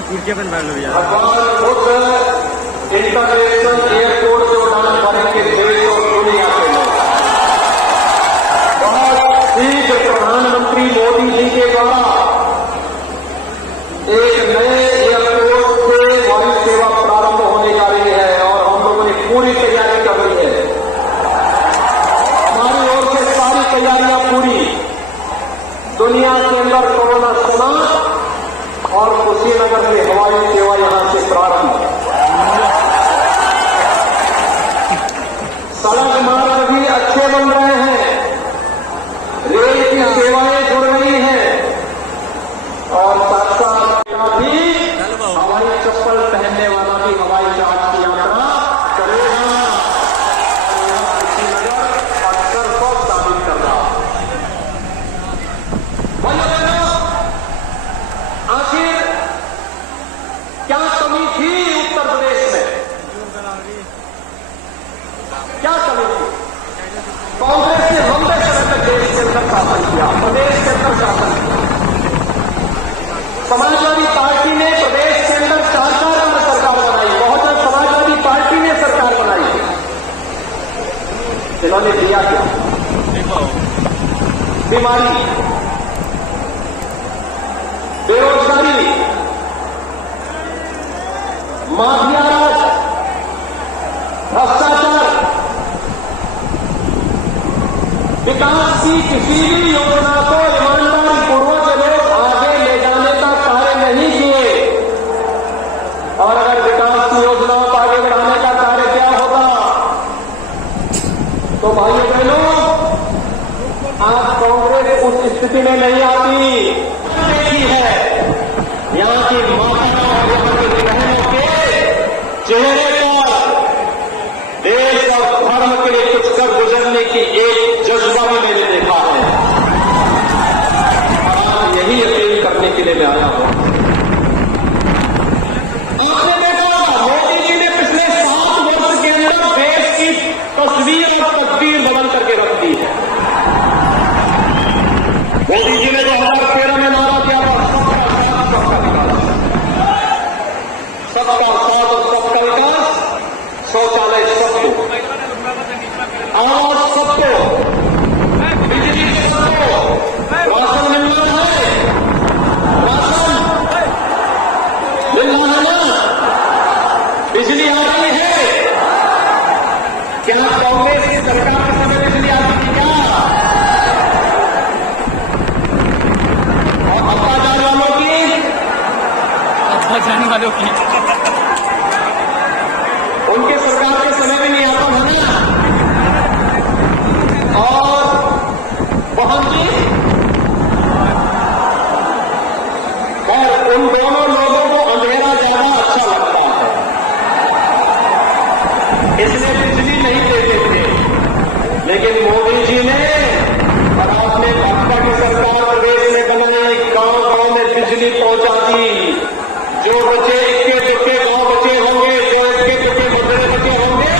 कुर्सी अपन बैठ लो यार। इंटरनेशनल एयरपोर्ट से उड़ान भरेंगे देश और दुनिया के लोग। बहुत शीघ्र प्रधानमंत्री मोदी जी के द्वारा एक नए एयरपोर्ट से वायु सेवा प्रारंभ होने जा रही है और हम लोगों ने पूरी तैयारी कर रही है। हमारी ओर से सारी तैयारियां पूरी। दुनिया के अंदर कोरोना समाप्त और कुशीनगर से हवाई सेवा यहां से प्रारंभ। सड़क मार्ग भी अच्छे बन रहे हैं, रेल की सेवाएं जुड़ रही हैं और साथ साथ भी हवाई चप्पल पहनने वाला भी हवाई जहाज की यात्रा करेगा। कुशीनगर अक्सर को साबित कर रहा। आखिर क्या कमी थी उत्तर प्रदेश में? क्या कमी थी? कांग्रेस ने लंबे समय तक देश के अंदर शासन किया, प्रदेश के अंदर शासन किया। समाजवादी पार्टी ने प्रदेश के अंदर 4 बार सरकार बनाई, बहुजन समाजवादी पार्टी ने सरकार बनाई। इन्होंने दिया क्या? बीमारी, बेरोजगारी, माफिया राज, भ्रष्टाचार, विकास की किसी भी योजना को ईमानदारी पूर्वक लोग आगे ले जाने का कार्य नहीं किए। और अगर विकास की योजनाओं को आगे बढ़ाने का कार्य क्या होगा तो भाइयों बहनों, आज कांग्रेस उस स्थिति में नहीं आती। देखी है यहां की माताओं और यहां की बहनों के चेहरे पर देश और धर्म के लिए कुछ कर गुजरने की एक जज्बा भी मैंने देखा है। आज यही अपील करने के लिए मैं आया हूं। आपने देखा मोदी जी ने पिछले 7 वर्ष के अंदर देश की तस्वीर और तकदीर बदल करके रख दी है। मोदी जी ने 2013 में नारा किया था सबका साथ सबका विकास, सबका साथ और सबका विकास, शौचालय सबको, आवास सबको, बिजली सबको, राशन मिलना है, राशन मिलना है ना, बिजली आ रही है। क्या कांग्रेस की सरकार के समय बिजली आती थी क्या? और अब्बा जान वालों की उनके सरकार के समय में नहीं आता था ना। और बहन जी, और उन दोनों लोगों को अंधेरा ज्यादा अच्छा लगता है, इसलिए बिजली नहीं देते थे। लेकिन मोदी जी ने और आपने भाजपा की सरकार प्रदेश में बनाई, गांव-गांव में बिजली पहुंचा दी। जो बचे इक्के दुक्के गांव बचे होंगे, जो इक्के दुक्के मंदिर बचे होंगे,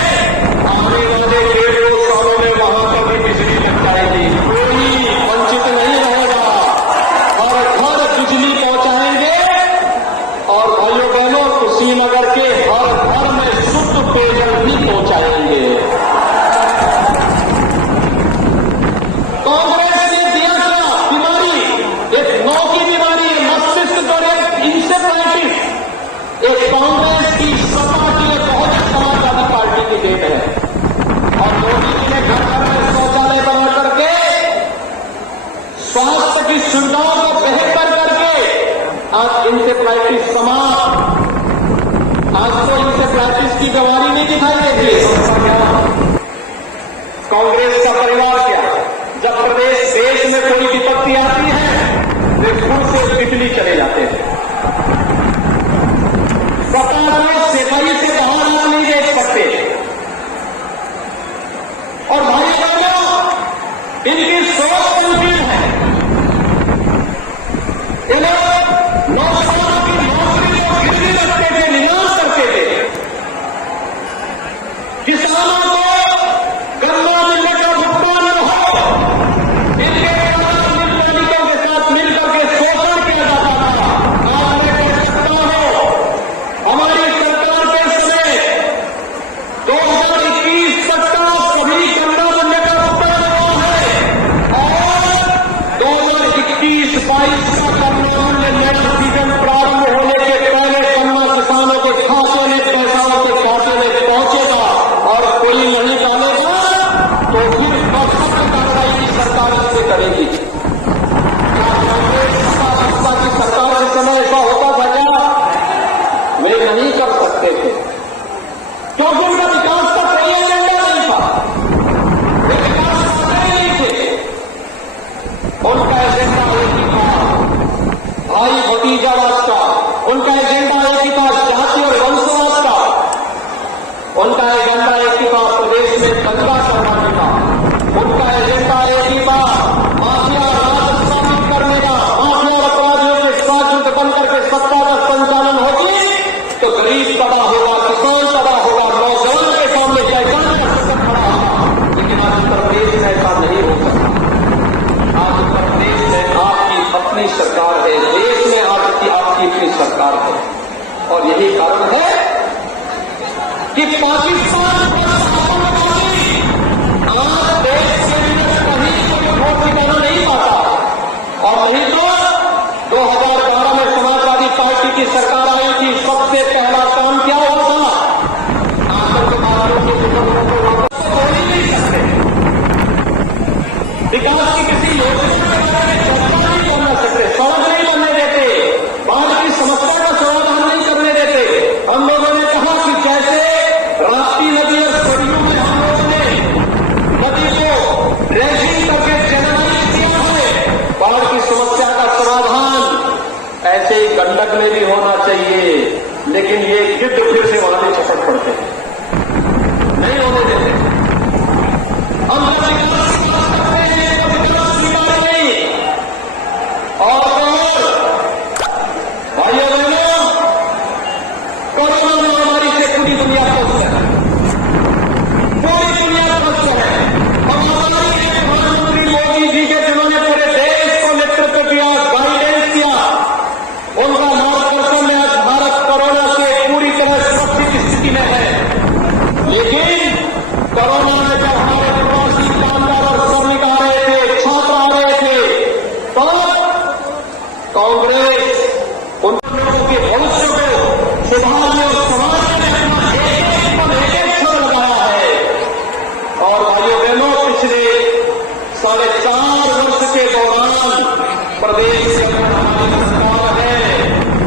आने वाले 1.5-2 सालों में वहां पर भी बिजली लग जाएगी। कोई वंचित नहीं रहेगा, हर घर बिजली पहुंचाएंगे। और भाइयों बहनों, कुशीनगर के हर घर में शुद्ध पेयजल भी पहुंचाएंगे। कांग्रेस ने दिया क्या? बीमारी, एक नौ की बीमारी, मस्तिष्क और एक इंसेफेलाइटिस। एक कांग्रेस की सपा की एक बहुत समाजवादी पार्टी की देन है। और मोदी जी ने घर घर में शौचालय बना करके, स्वास्थ्य की सुविधाओं को बेहतर करके आज इंसेफेलाइटिस समाप्त। आज तो इंसेफेलाइटिस की बीमारी नहीं दिखाई देती। कांग्रेस का परिवार क्या? जब देश में कोई विपत्ति आती है, वे खुद से दिल्ली चले जाते हैं। सपा को सिपाही से बाहर आना नहीं देख सकते। और भाई बहनों, इनकी सोच संकीर्ण है। इन्हें नौजवानों की नौकरी को गिरवी रखते थे, निलाम करते थे। किसानों को गन्ना मिलने का भुगतान न हो, इनके मिल मालिकों के साथ मिलकर के शोषण किया जाता था। 22 का गन्ना मूल्य नया सीजन प्रारंभ होने के पहले गन्ना किसानों के खाते में, पैसाओं के खाते में पहुंचेगा और कोई नहीं डालेगा तो फिर सख्त कार्रवाई की सरकार इससे करेगी। सत्ता की सरकार के समय ऐसा होता था क्या? वे नहीं कर सकते थे क्योंकि उनका विकास का कोई एजेंडा नहीं था, वे विकास करते नहीं थे। उनका एजेंडा एक ही था, भाई भतीजावाद का। उनका एजेंडा एक ही था, जाति और वंशवाद का। उनका एजेंडा एक ही था, प्रदेश में दंगा करवाने का। उनका एजेंडा एक ही था, माफिया राज स्थापित करने का। माफिया अपराधियों के साथ जुट बनकर के सत्ता का संचालन होगी तो गरीब तबाह होगा, किसान तबाह होगा, नौजवान के सामने पहचान का संकट खड़ा होगा। लेकिन आज उत्तर प्रदेश में ऐसा नहीं हो सकता। आज उत्तर प्रदेश में आपकी अपनी सरकार है, देश में आज की आपकी अपनी सरकार है और यही कारण है कि पाकिस्तान आज देश के लिए कहीं कोई वोट ठिकाना नहीं पाता। और नहीं तो 2012 में समाजवादी पार्टी की सरकार आई थी, सबसे पहला काम क्या हुआ था? आतंकवादियों के दुश्मनों को वापस छोड़ ही नहीं सकते। विकास की किसी योजना के बारे में चर्चा नहीं करना सकते, सड़क नहीं बनने देते, बाढ़ की समस्या का समाधान नहीं करने देते। हम लोगों ने कहा कि जैसे राप्ती नदी और सरयू में हम लोगों ने नदी को ड्रेजिंग करके चैनलाइज किया है, बाढ़ की समस्या का समाधान ऐसे ही गंडक में भी होना चाहिए। लेकिन ये गिद्ध फिर से वहां से छपट पड़ते हैं, नहीं होने देते। हम विकास करते हैं तो विकास की बात नहीं। और भाइयों बहनों, कोरोना महामारी से पूरी दुनिया त्रस्त है, पूरी दुनिया त्रस्त है। हमारी प्रधानमंत्री मोदी जी के जिन्होंने पूरे देश को नेतृत्व किया, गाइडेंस किया, उनका मार्गदर्शन में आज भारत कोरोना से पूरी तरह सुरक्षित स्थिति में है। लेकिन कोरोना में जब हमारे प्रवासी कामगार और श्रमिक आ रहे थे, छात्र आ रहे थे, तो कांग्रेस उन लोगों के भविष्य को सुधारने और समाज में अपना एक क्षण लगाया है। और भाइयों बहनों, पिछले 4.5 वर्ष के दौरान प्रदेश में हमारी सरकार है,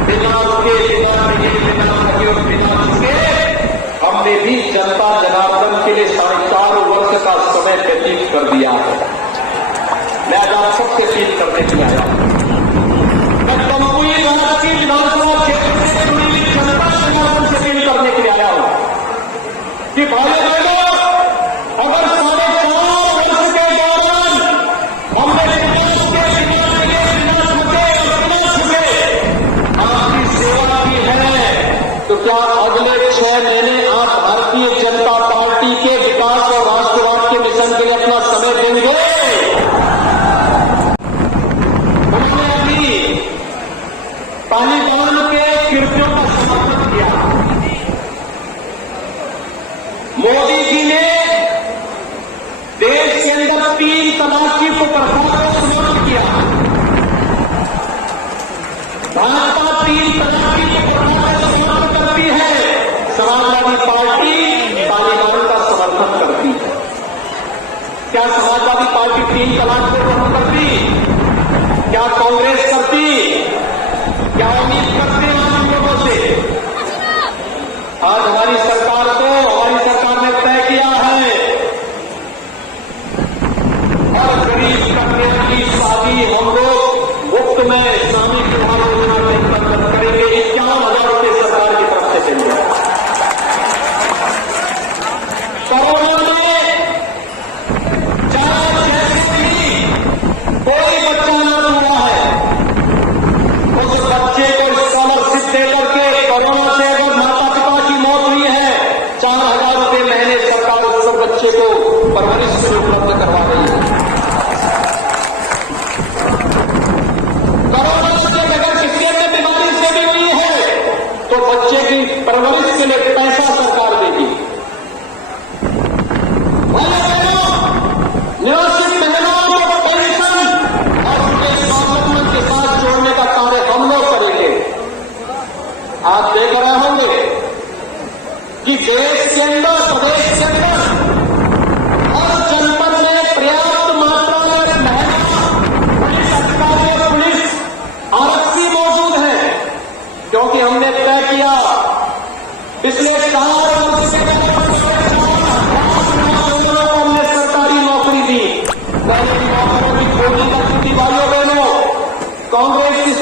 बिना रुके, बिना ये, बिना थके और बिना चुके हमने भी जनता जनार्दन के लिए 4.5 वर्ष का समय व्यतीत कर दिया है। मैं आज आप सबसे अपील करने के लिए आया हूं। मैं तमकुही राष्ट्रीय विधानसभा क्षेत्र से जुड़ी हुई जनता जनार्दन से अपील करने के लिए आया हूं कि भाइयों बहनों, अगर 4.5 वर्ष के दौरान हमने आपकी सेवा की है तो क्या अगले 6 महीने आप भारतीय जनता पार्टी के विकास और राष्ट्रवाद के मिशन के लिए अपना समय देंगे? उन्होंने अपनी तालिबान के कृत्यों का समर्थन किया। मोदी जी ने देश के अंदर 3 तलाक की प्रथा को समाप्त किया। भाजपा 3 तलाक की प्रथा को समाप्त करती है, समाजवादी पार्टी तालिबान का समर्थन करती है। क्या समाजवादी पार्टी 3 तलाक को खत्म करती? क्या कांग्रेस करती? क्या उम्मीद करते हैं आप लोगों से? आज हमारी सरकार ने तय किया है और गरीब कन्या की शादी हम लोग मुफ्त में इस्लामी विवाह योजना के अंतर्गत करेंगे। 51,000 रुपये सरकार की तरफ से देंगे। कोरोना में चाहे जैसे भी कोई बच्चा ना हुआ है, उस बच्चे को स्कॉलरशिप देकर के कोरोना से अगर माता पिता की मौत हुई है, 4,000 रुपये महीने सरकार उस बच्चे को परवरिश से उपलब्ध करवा रही है। कोरोना से अगर किसी अन्य बीमारी से भी हुई है तो बच्चे की परवरिश के लिए पैसा सरकार देगी। निवासित महिलाओं को पेंशन और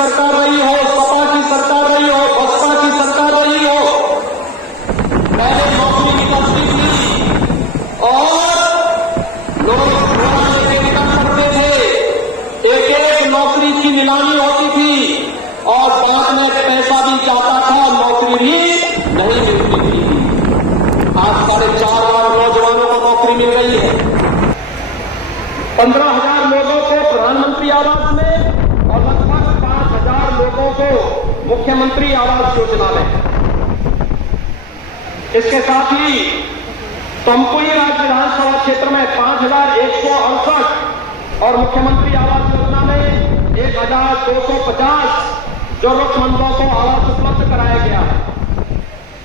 सरकार रही हो, सपा की सरकार रही हो, बसपा की सरकार रही हो, पहले नौकरी की तस्वीर ली और लोग निकल सकते थे। एक एक नौकरी की नीलामी होती थी और बाद में पैसा भी जाता था, नौकरी भी नहीं मिलती थी। आज 4.5 लाख नौजवानों को नौकरी मिल रही है। 15,000 लोगों को प्रधानमंत्री आवास में और लगभग 5,000 लोगों को मुख्यमंत्री आवास योजना में। इसके साथ ही तमकुही राज्य विधानसभा क्षेत्र में 5,168 और मुख्यमंत्री आवास योजना में 1,250 जरूरतमंदों को आवास उपलब्ध कराया गया।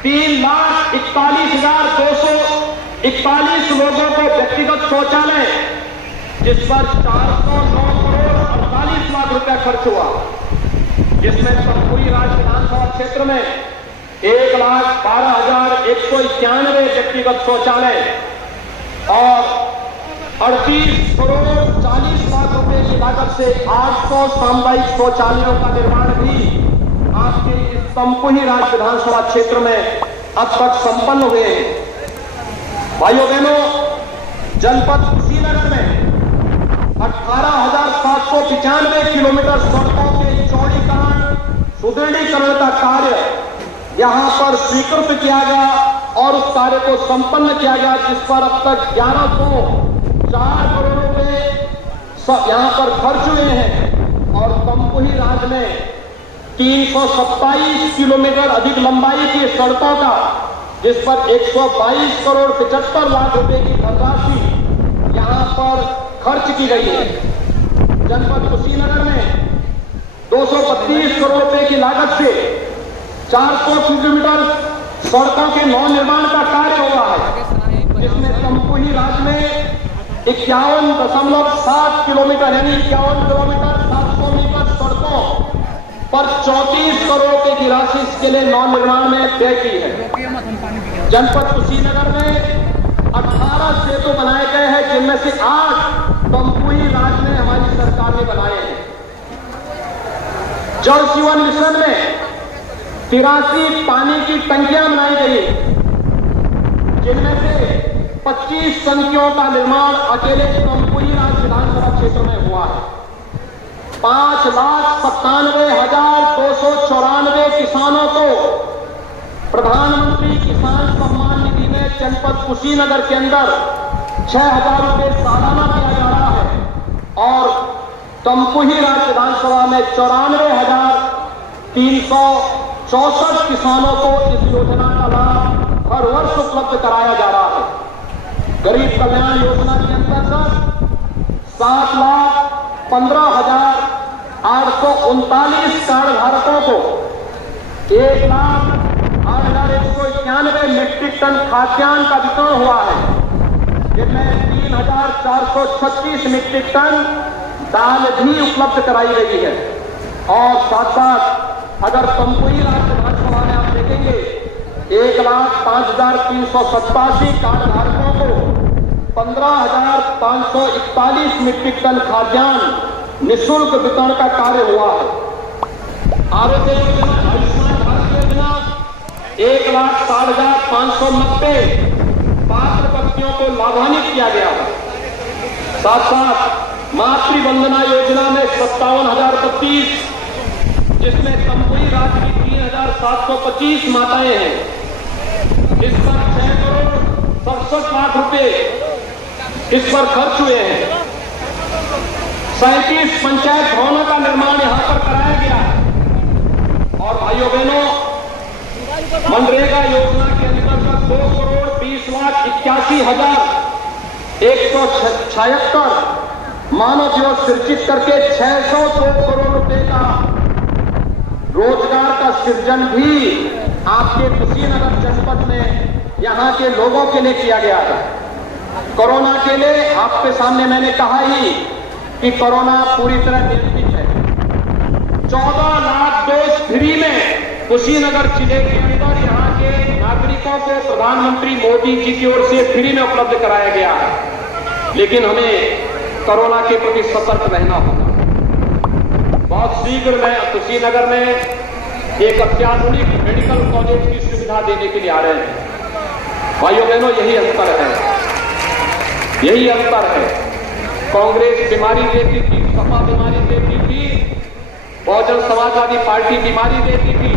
3,41,241 लोगों को व्यक्तिगत शौचालय, जिस पर 409 करोड़ 48 लाख रुपया खर्च हुआ, जिसमें तमकुही राज्य विधानसभा क्षेत्र में 1,12,191 व्यक्तिगत शौचालय और 38 करोड़ 40 लाख रुपए की लागत से 800 सामुदायिक शौचालयों का निर्माण भी आपके इस तमकुही राज्य विधानसभा क्षेत्र में अब तक संपन्न हुए हैं। भाइयों बहनों, जनपद कुशीनगर में 18,795 किलोमीटर सड़कों के चौड़ीकरण सुदृढ़ीकरण का कार्य यहां पर स्वीकृत किया गया और उस कार्य को संपन्न किया गया, जिस पर अब तक 1,104 करोड़ रुपए यहां पर खर्च हुए हैं। और तमकुही राज्य में 327 किलोमीटर अधिक लंबाई की सड़कों का, जिस पर 122 करोड़ 75 लाख रुपए की धनराशि यहां पर खर्च की गई है। जनपद कुशीनगर में 232 करोड़ रुपए की लागत से 400 किलोमीटर सड़कों के नव निर्माण का कार्य हुआ है, जिसमें तमकुही राज्य में 51.7 किलोमीटर यानी 51 किलोमीटर 700 मीटर सड़कों पर 34 करोड़ रुपए की राशि इसके लिए नव निर्माण में तय की है। जनपद कुशीनगर में 18 सेतु बनाए गए हैं, जिनमें से 8 तमकुही राज्य में हमारी सरकार ने बनाए हैं। जल जीवन मिशन में 83 पानी की टंकियां बनाई गई, जिनमें से 25 टंकियों का निर्माण अकेले तमकुही राज्य विधानसभा क्षेत्र में हुआ है। 5,97,294 किसानों को प्रधानमंत्री किसान सम्मान निधि में जनपद कुशीनगर के अंदर 6,000 रुपए सालाना दिया जा रहा है और तमकुही राज्य विधानसभा में 94,364 किसानों को इस योजना का लाभ हर वर्ष उपलब्ध कराया जा रहा है। गरीब कल्याण योजना के अंतर्गत 7,15,839 कार्ड धारकों को 1,08,191 मीट्रिक टन खाद्यान्न का वितरण हुआ है, जिनमें 3,436 मीट्रिक टन दाल भी उपलब्ध कराई गई है। और साथ साथ अगर तमकुही राज्य विधानसभा में आप देखेंगे 1,05,387 कार्ड धारकों को 15,541 मीट्रिक टन खाद्यान्न निःशुल्क वितरण का कार्य हुआ है। आरोग्य योजना, आयुष्मान भारत योजना 1,60,590 पात्र व्यक्तियों को लाभान्वित किया गया है। साथ साथ मातृ वंदना योजना में 57,032, जिसमें तमकुही राज्य की 3,725 माताएं हैं, इस पर 6 करोड़ 67 लाख रुपए इस पर खर्च हुए हैं। 37 पंचायत भवनों का निर्माण यहां पर कराया गया है। और भाइयों बहनों, मनरेगा योजना के अंतर्गत 2,20,81,176 मानव दिवस सृजित करके 602 करोड़ रुपए का रोजगार का सृजन भी आपके कुशीनगर जनपद में यहां के लोगों के लिए किया गया है। कोरोना के लिए आपके सामने मैंने कहा ही कि कोरोना पूरी तरह नियंत्रित है। 14 लाख डोज फ्री में कुशीनगर जिले के अंदर यहां के नागरिकों को प्रधानमंत्री मोदी जी की ओर से फ्री में उपलब्ध कराया गया है। लेकिन हमें कोरोना के प्रति सतर्क रहना होगा। बहुत सी शीघ्र में कुशीनगर में एक अत्याधुनिक मेडिकल कॉलेज की सुविधा देने के लिए आ रहे हैं। भाइयों बहनों, यही अंतर है, यही अंतर है। कांग्रेस बीमारी देती थी, सपा बीमारी देती थी, बहुजन समाजवादी पार्टी बीमारी देती थी।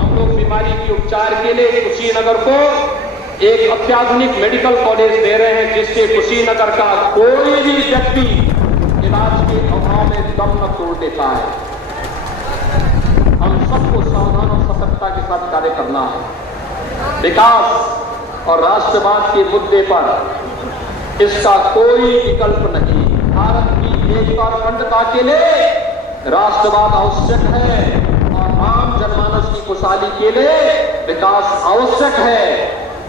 हम लोग बीमारी के उपचार के लिए कुशीनगर को एक अत्याधुनिक मेडिकल कॉलेज दे रहे हैं, जिससे कुशीनगर का कोई भी व्यक्ति इलाज के अभाव में दम न तोड़ने पाए। हम सबको सावधान और सतर्कता के साथ कार्य करना है। विकास और राष्ट्रवाद के मुद्दे पर इसका कोई विकल्प नहीं। भारत की एकता और अखंडता के लिए राष्ट्रवाद आवश्यक है और आम जनमानस की खुशहाली के लिए विकास आवश्यक है।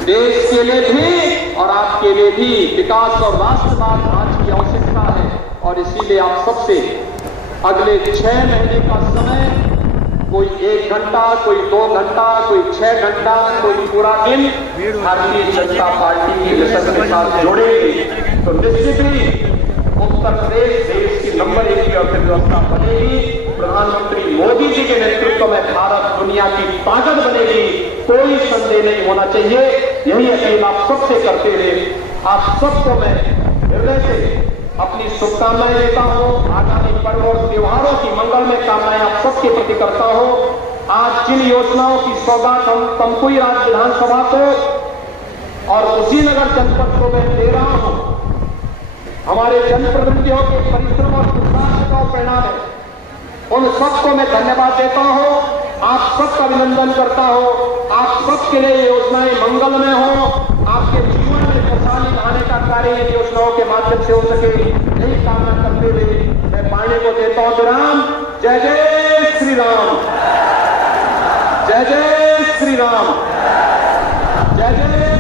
देश के लिए भी और आपके लिए भी विकास और राष्ट्रवाद आज की आवश्यकता है। और इसीलिए आप सबसे अगले 6 महीने का समय, कोई 1 घंटा, कोई 2 घंटा, कोई 6 घंटा, कोई पूरा दिन भारतीय जनता पार्टी के मिशन के साथ जोड़ेंगे तो निश्चित ही उत्तर प्रदेश देश की नंबर 1 की अर्थव्यवस्था बनेगी। प्रधानमंत्री मोदी जी के नेतृत्व में भारत दुनिया की ताकत बनेगी, कोई संदेह नहीं होना चाहिए। यही अपील आप सबसे करते हुए आप सबको मैं हृदय से अपनी शुभकामनाएं देता हूं। आगामी पर्व और त्योहारों की मंगलमय कामनाएं आप सबके प्रति करता हूं। आज जिन योजनाओं की सौगात हम तमकुही राज्य विधानसभा को और कुशीनगर जनपद को मैं दे रहा हूं, हमारे जनप्रतिनिधियों के परिश्रम और पुरुषार्थ का परिणाम है। उन सबको मैं धन्यवाद देता हूं, आप सबका अभिनंदन करता हूं। आप सबके लिए ये योजनाएं मंगलमय हो, आपके जीवन में खुशहाली लाने का कार्य इन योजनाओं के माध्यम से हो सके, यही कामना करते हुए मैं वाणी को देता हूं विराम। जय जय श्री राम, जय जय श्री राम, जय जय